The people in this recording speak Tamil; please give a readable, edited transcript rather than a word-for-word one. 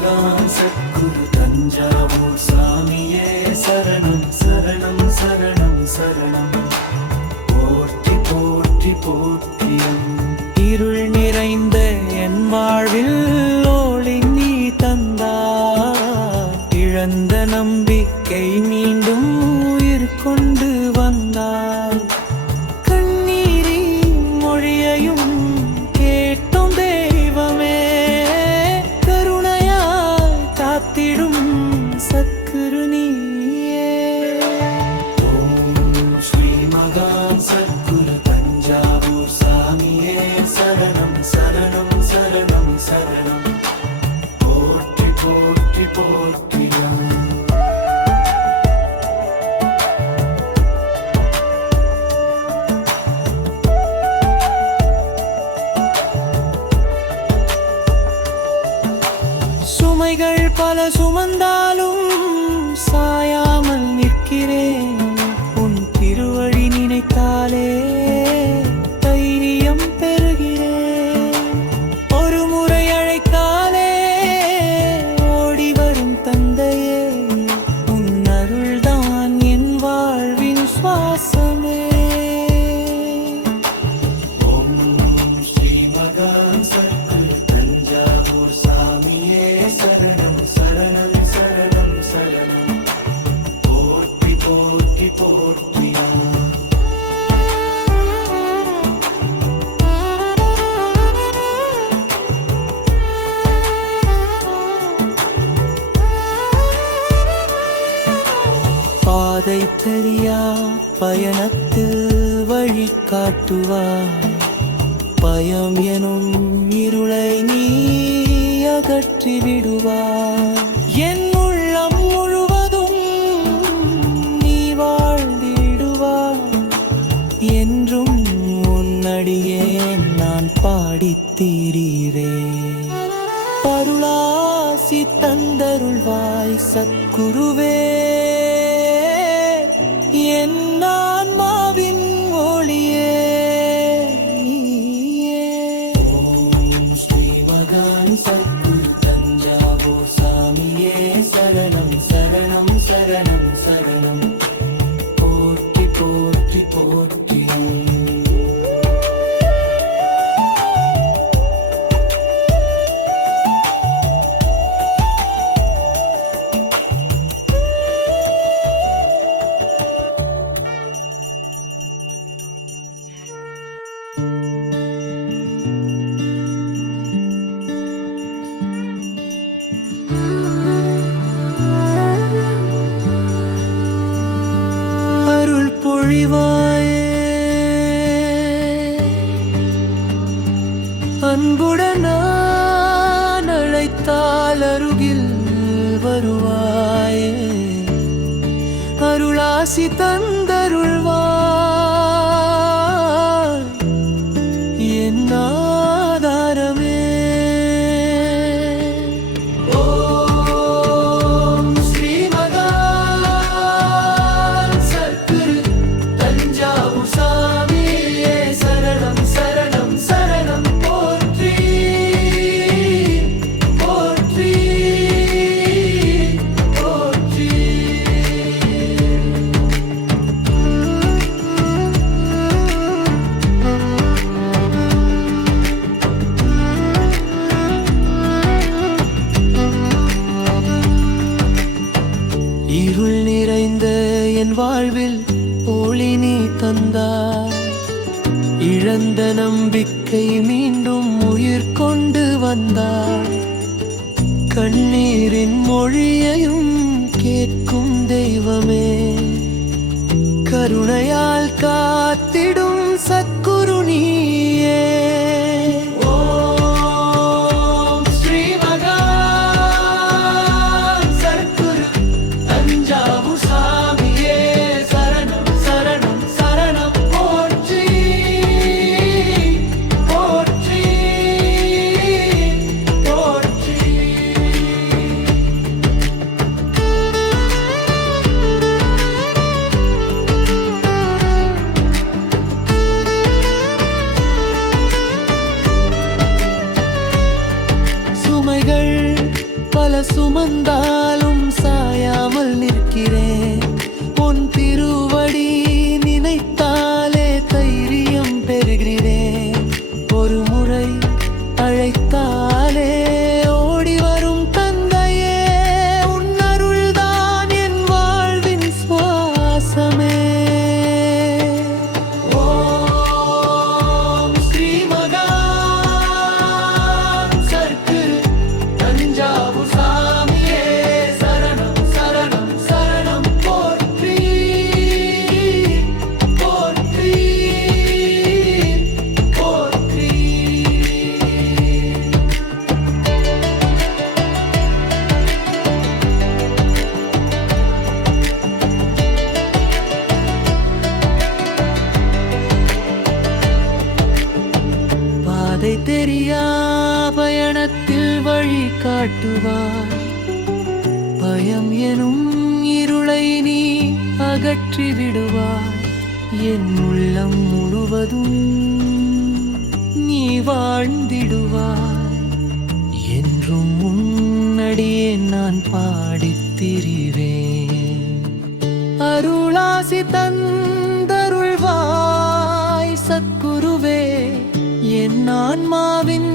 மகான் சத்குரு தஞ்சாவூர் சாமியே சரணம் சரணம் சரணம் சரணம் போற்றி போற்றி போற்றியம். இருள் நிறைந்த என் வாழ்வில் ஒளி நீ தந்தாய், இழந்த நம்பிக்கை மீண்டும் உயிர் கொண்டு வந்தாய். கண்ணீரின் மொழியையும் கேட்டும் தெய்வமே, கருணையாய் காத்திடும் சத்குரு நீயே. ஓம் ஸ்ரீ மகான் சத்குரு தஞ்சாவூர் சாமியே சரணம் சரணம் சரணம் சரணம் போற்றி போற்றி போற்றியம். சுமைகள் பல சுமந்தாலும் சாயாமல் நிற்கிறேன், உன் திருவழி நினைத்தாலே தைரியம் பெறுகிறேன். ஒரு முறை அழைத்தாலே ஓடி வரும் தந்தையே, உன் அருள்தான் என் வாழ்வின் சுவாசமே. ஓம் ஸ்ரீ மகான் சத்குரு தஞ்சாவூர் சாமியே சரணம் சரணம் சரணம் சரணம் போற்றி போற்றி போற்றியம். பாதை தெரியா பயணத்தில் வழி காட்டுவாய், பயம் எனும் இருளை நீ அகற்றி விடுவாய். என் உள்ளம் முழுவதும் நீ வாழ்ந்திடுவாய், என்றும் உன்னடியே நான் பாடித் திரிவேன். அருளாசி தந்தருள்வாய் சத்குருவே, என் ஆன்மாவின் ஒளியே நீயே. ஓம் ஸ்ரீ மகான் சத்குரு தஞ்சாவூர் சாமியே சரணம் சரணம் சரணம் சரணம் போற்றி போற்றி போற்றியம். அருள் பொழிவாயே, அன்புடன் நான் அழைத்தால் அருகில் வருவாயே. அருளாசி தந்தருள்வாய் என் ஆதாரமே. ஓம் ஸ்ரீ மகான் சத்குரு தஞ்சாவூர் சாமியே சரணம் சரணம் சரணம் போற்றி போற்றி போற்றி. இருள் நிறைந்த என் வாழ்வில் ஒளி நீ தந்தாய், இழந்த நம்பிக்கை மீண்டும் உயிர் கொண்டு வந்தாய். கண்ணீரின் மொழியையும் கேட்கும் தெய்வமே, கருணையால் காத்திடும் சத்குரு நீயே. ஓம் ஸ்ரீ மகான் சத்குரு தஞ்சாவூர் சாமியே சரணம் சரணம் சரணம் போற்றி போற்றி போற்றி. பல சுமந்தாலும் சாயாமல் நிற்கிறேன். உன் திருவடி நினைத்தாலே தைரியம் பெறுகிறேன். ஒரு முறை அழைத்தாலே ஓடி வரும் தந்தையே, உன் அருள்தான் என் வாழ்வின் சுவாசமே. ஓம் ஸ்ரீ மகான் சர்க்குரு தஞ்சாவூர் சாமியே சரணம் சரணம் சரணம் போற்றி போற்றி போற்றி. பாதை தெரியா பயணத்தில் வழி காட்டுவார். பயம் எனும் இருளை நீ அகற்றி விடுவாய். என் உள்ளம் முழுவதும் நீ வாழ்ந்திடுவாய். என்றும் முன்னடியே நான் பாடித் திரிவேன். அருளாசி தந்தருள்வாய் சத்குருவே, என் ஆன்மாவின்